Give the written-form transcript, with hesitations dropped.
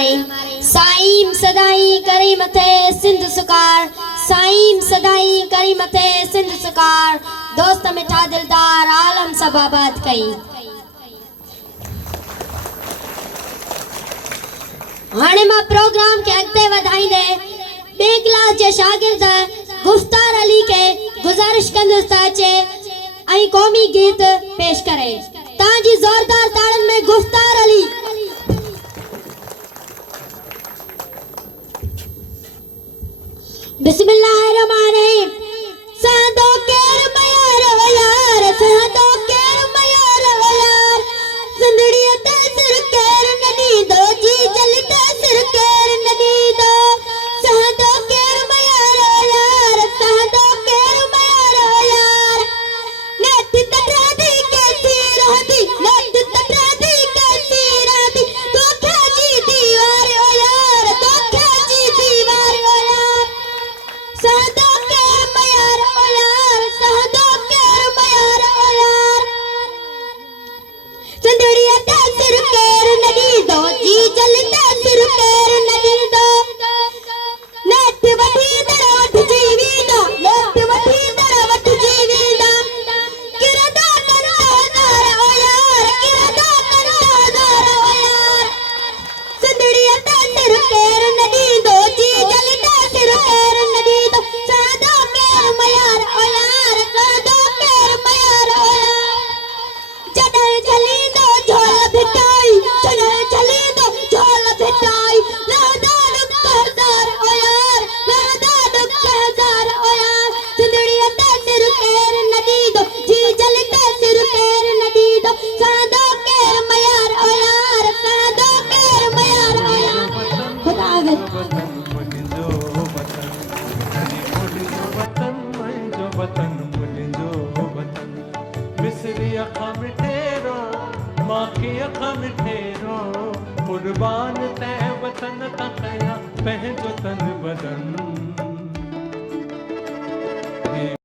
साईं सदाई करी मथे सिंध सुकार, साईं सदाई करी मथे सिंध सुकार, दोस्त मिठा दिलदार आलम सब आबाद कई। हाणे मां प्रोग्राम के अॻिते वधाईंदे बे क्लास जे शागिर्द गुफ्तार अली के गुज़ारिश कंदुसि त अचे ऐं क़ौमी गीत पेश करे। तव्हांजी ज़ोरदार ताड़ियुनि में गुफ्तार अली। बिस्मिल्लाहिर्रहमानिर्रहीम। सादो केर मयार हो यार, सादो केर मयार हो यार, सुंदड़ी ते सिर केर नदी दो जी जलते सिर केर नदी दो। सादो केर मयार हो यार, सादो केर मयार हो यार, नेत तटरादी के सीरादी, नेत तटरादी के सीरादी, तो खेजी दीवार हो यार, तो खेजी दीवार हो यार। सादो केर मयार हो यार, सादो केर मयार हो यार, सुंदड़िया ते सिर केर नदी दो जी जलते सिर केर नदी दो। नेट वठी दरवट जीवी दो, नेट वठी दरवट जीवी दो, किरदा करदार हो यार, किरदा करदार हो यार, सुंदड़िया ते सिर केर नदी दो जी जलते सिर केर नदी दो। सादो केर मयार हो यार, सादो केर मयार हो यार, जॾहिं झलींदो झोल भिटाई, जॾहिं झलींदो झोल भिटाई, लहदा ॾुखदार हो यार, लहदा ॾुखदार हो यार, सुंदड़ीअ ते सिर केर नदी दो जी जलते सिर केर नदी दो। सादो केर मयार हो यार, सादो केर मयार हो यार। खुदा हाफ़िज़। मिस्री अखा मिठेरो, माँ की अखा मिठेरो, कुर्बान तै वतन तकया पहजो तन बदन।